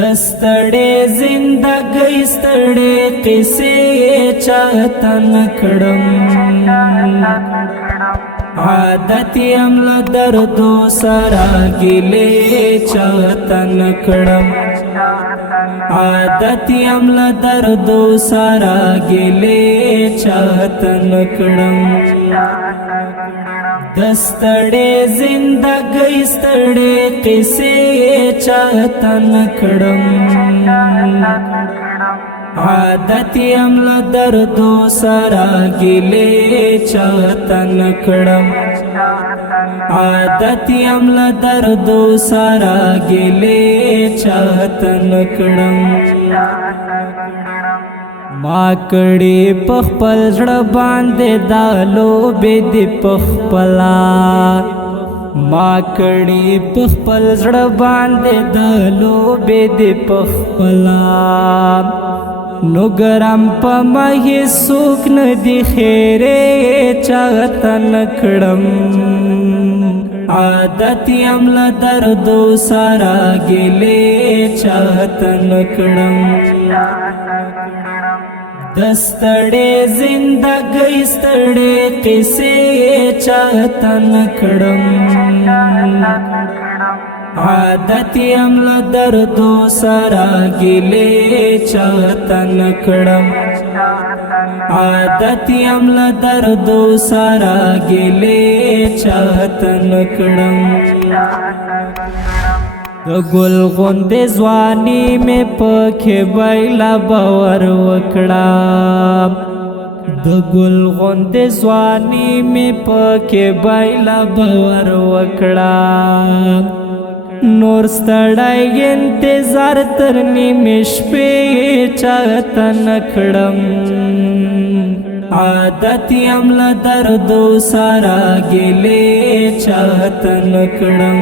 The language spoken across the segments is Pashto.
دستړې زندګۍ ستړې قصې چاته نکړم عادت یم له دردو سره ګیلې چاته نکړم عادت یم له دردو سره ګیلې چاته نکړم دستړې زندګۍ ستړې قصې چاته نکړم عادت یم له دردو سره ګیلې چاته نکړم عادت یم له دردو سره ګیلې چاته نکړم ما کړي پخپل زړه باندې دا لوبې دې پخپلا ما کړي پخپل زړه باندې دا لوبې دې پخپلا نو ګرم په مې سوک نه دی خیره چاته نکړم عادت یم له دردو سره ګیلې چاته نکړم دستړې زندګۍ ستړې قصې چاته نکړم عادت یم له دردو سره ګیلې چاته نکړم عادت یم له دردو سره ګیلې چاته نکړم د ګل غوندې ځواني مې پکې بایلا باور وکړه د ګل غوندې ځواني مې پکې بایلا باور وکړه نور ستړی انتظار تر نیمې شپې چاته نکړم عادت یم له دردو سره ګیلې چاته نکړم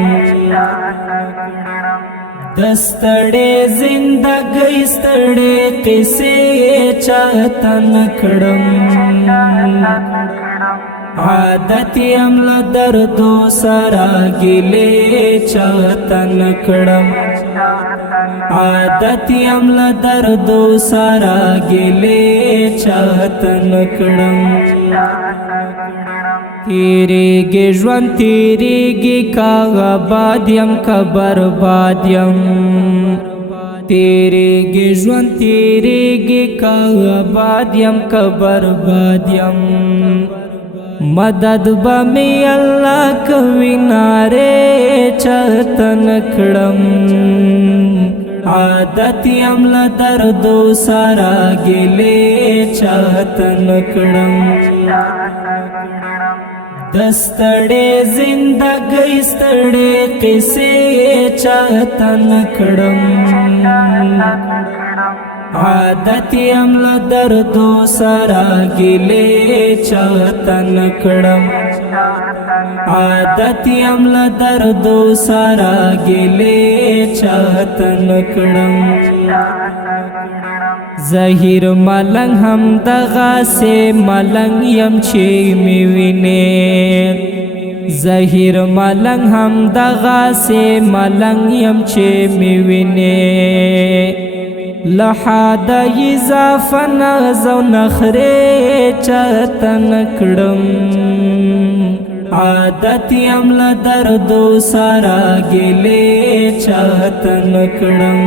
دستړې زندګۍ ستړې قصې چاته نکړم عادت یم له دردو سره ګیلې چاته نکړم عادت یم له دردو سره ګیلې چاته نکړم تیریږي ژوند تیریږي که آباد یم که برباد یم تیریږي ژوند تیریږي که آباد یم که برباد یم مدد به می الله کوي ناره چاته نکړم عادت یم له دردو سره ګیلې چاته نکړم دستړې زندګۍ ستړې قصې چاته نکړم عادت یم له دردو سره ګیلې چاته نکړم عادت یم له دردو سره ګیلې چاته نکړم زهیر ملنګ هم دغه سه ملنګ یم چې می وینې زهیر ملنګ هم دغه سه ملنګ یم چې می وینې لحد اضافه نغزو نخره چاته نکړم عادت یم له دردو سره ګیلې چاته نکړم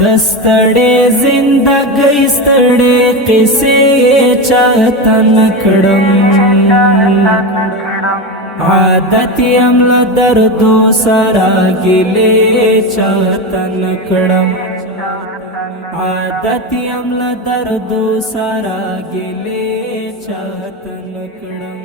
دستړې زندګۍ ستړې قصې چاته نکړم عادت یم له دردو سره ګیلې چاته نکړم عادت یم له دردو سره ګیلې چاته نکړم